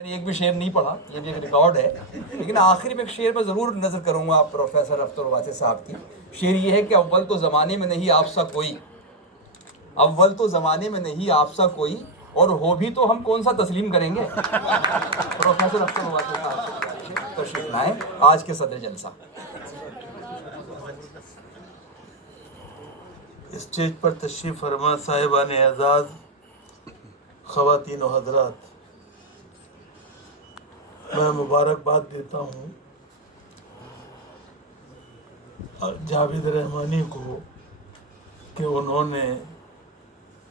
ایک بھی شعر نہیں پڑھا، یہ بھی ایک ریکارڈ ہے، لیکن آخری میں ایک شعر میں ضرور نظر کروں گا پروفیسر اختر واسع صاحب کی. شعر یہ ہے کہ اول تو زمانے میں نہیں آپ سا کوئی، اول تو زمانے میں نہیں آپ سا کوئی، اور ہو بھی تو ہم کون سا تسلیم کریں گے. پروفیسر اختر واسع صاحب تشریف لائیں آج کے صدر جلسہ. اسٹیج پر تشریف فرما صاحبان اعزاز، خواتین و حضرات، میں مبارکباد دیتا ہوں جاوید رحمانی کو کہ انہوں نے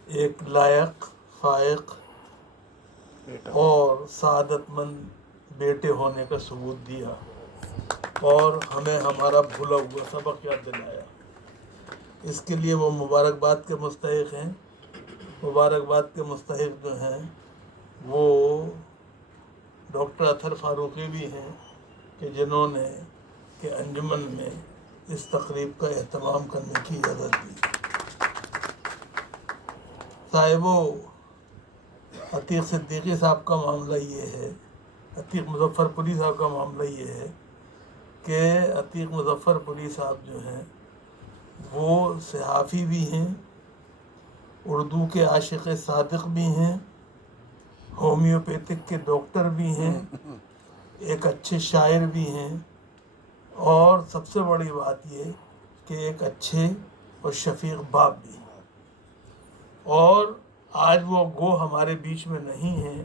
ایک لائق، فائق اور سعادت مند بیٹے ہونے کا ثبوت دیا اور ہمیں ہمارا بھولا ہوا سبق یاد دلایا. اس کے لیے وہ مبارکباد کے مستحق ہیں. مبارکباد کے مستحق جو ہیں وہ ڈاکٹر اطہر فاروقی بھی ہیں کہ جنہوں نے کہ انجمن میں اس تقریب کا اہتمام کرنے کی اجازت دی. صاحبو، عتیق صدیقی صاحب کا معاملہ یہ ہے، عتیق مظفر پوری صاحب کا معاملہ یہ ہے کہ عتیق مظفر پوری صاحب جو ہیں وہ صحافی بھی ہیں، اردو کے عاشق صادق بھی ہیں، ہومیوپیتھک کے ڈاکٹر بھی ہیں، ایک اچھے شاعر بھی ہیں، اور سب سے بڑی بات یہ کہ ایک اچھے اور شفیق باپ بھی ہیں. اور آج وہ گو ہمارے بیچ میں نہیں ہیں،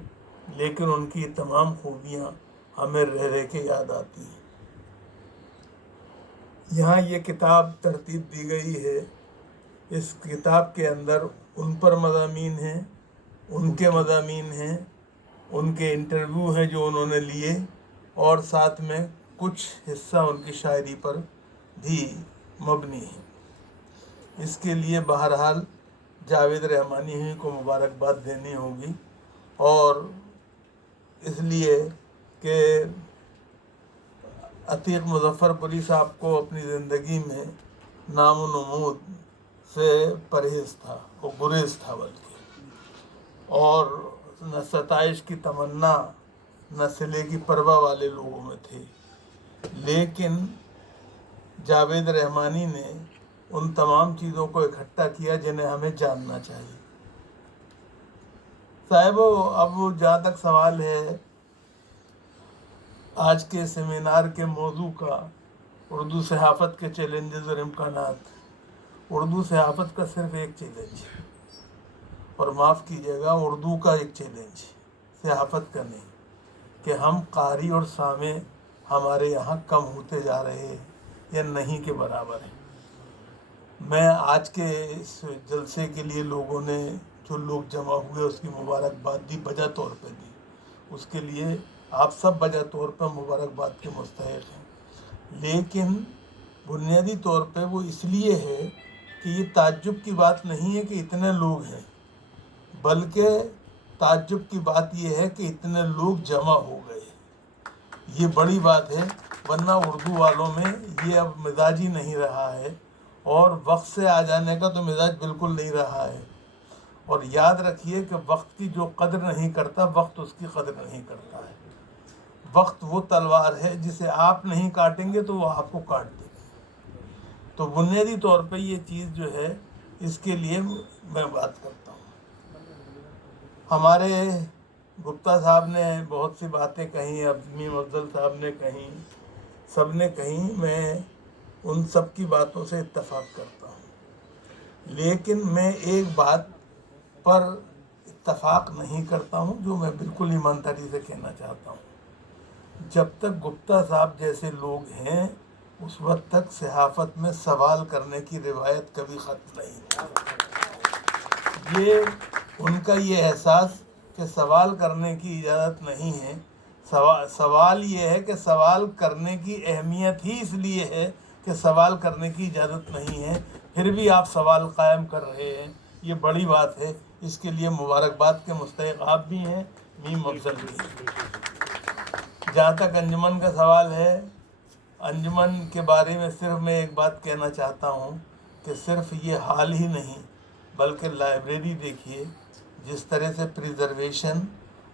لیکن ان کی تمام خوبیاں ہمیں رہ رہ کے یاد آتی ہیں. یہاں یہ کتاب ترتیب دی گئی ہے، اس کتاب کے اندر ان پر مضامین ہیں، ان کے مضامین ہیں، ان کے انٹرویو ہیں جو انہوں نے لیے، اور ساتھ میں کچھ حصہ ان کی شاعری پر بھی مبنی ہے. اس کے لیے بہرحال جاوید رحمانی ہی کو مبارکباد دینی ہوگی، اور اس لیے کہ عتیق مظفر پوری صاحب کو اپنی زندگی میں نام و نمود سے پرہیز تھا، وہ گریز تھا بلکہ، اور نہ ستائش کی تمنا نہ صلے کی پرواہ والے لوگوں میں تھے. لیکن جاوید رحمانی نے ان تمام چیزوں کو اکٹھا کیا جنہیں ہمیں جاننا چاہیے. صاحبو، اب جہاں تک سوال ہے آج کے سیمینار کے موضوع کا، اردو صحافت کے چیلنجز اور امکانات، اردو صحافت کا صرف ایک چیلنج ہے، اور معاف کیجیے گا اردو کا ایک چیلنج، صحافت کا نہیں، کہ ہم قاری اور سامع ہمارے یہاں کم ہوتے جا رہے ہیں یا نہیں کے برابر ہیں. میں آج کے اس جلسے کے لیے لوگوں نے جو لوگ جمع ہوئے اس کی مبارکباد دی، بجا طور پہ دی. اس کے لیے آپ سب بجا طور پہ مبارکباد کے مستحق ہیں. لیکن بنیادی طور پہ وہ اس لیے ہے کہ یہ تعجب کی بات نہیں ہے کہ اتنے لوگ ہیں، بلکہ تعجب کی بات یہ ہے کہ اتنے لوگ جمع ہو گئے. یہ بڑی بات ہے، ورنہ اردو والوں میں یہ اب مزاج ہی نہیں رہا ہے، اور وقت سے آ جانے کا تو مزاج بالکل نہیں رہا ہے. اور یاد رکھیے کہ وقت کی جو قدر نہیں کرتا، وقت اس کی قدر نہیں کرتا ہے. وقت وہ تلوار ہے جسے آپ نہیں کاٹیں گے تو وہ آپ کو کاٹ دے گی. تو بنیادی طور پہ یہ چیز جو ہے، اس کے لیے میں بات کرتا ہوں. ہمارے گپتا صاحب نے بہت سی باتیں کہیں، میم افضل صاحب نے کہیں، سب نے کہیں، میں ان سب کی باتوں سے اتفاق کرتا ہوں. لیکن میں ایک بات پر اتفاق نہیں کرتا ہوں جو میں بالکل ایمانداری سے کہنا چاہتا ہوں. جب تک گپتا صاحب جیسے لوگ ہیں اس وقت تک صحافت میں سوال کرنے کی روایت کبھی ختم نہیں ہوئی. یہ ان کا یہ احساس کہ سوال کرنے کی اجازت نہیں ہے، سوال یہ ہے کہ سوال کرنے کی اہمیت ہی اس لیے ہے کہ سوال کرنے کی اجازت نہیں ہے، پھر بھی آپ سوال قائم کر رہے ہیں. یہ بڑی بات ہے. اس کے لیے مبارکباد کے مستحق آپ بھی ہیں، میم افضل بھی ہیں. جہاں تک انجمن کا سوال ہے، انجمن کے بارے میں صرف میں ایک بات کہنا چاہتا ہوں کہ صرف یہ حال ہی نہیں بلکہ لائبریری دیکھیے جس طرح سے پریزرویشن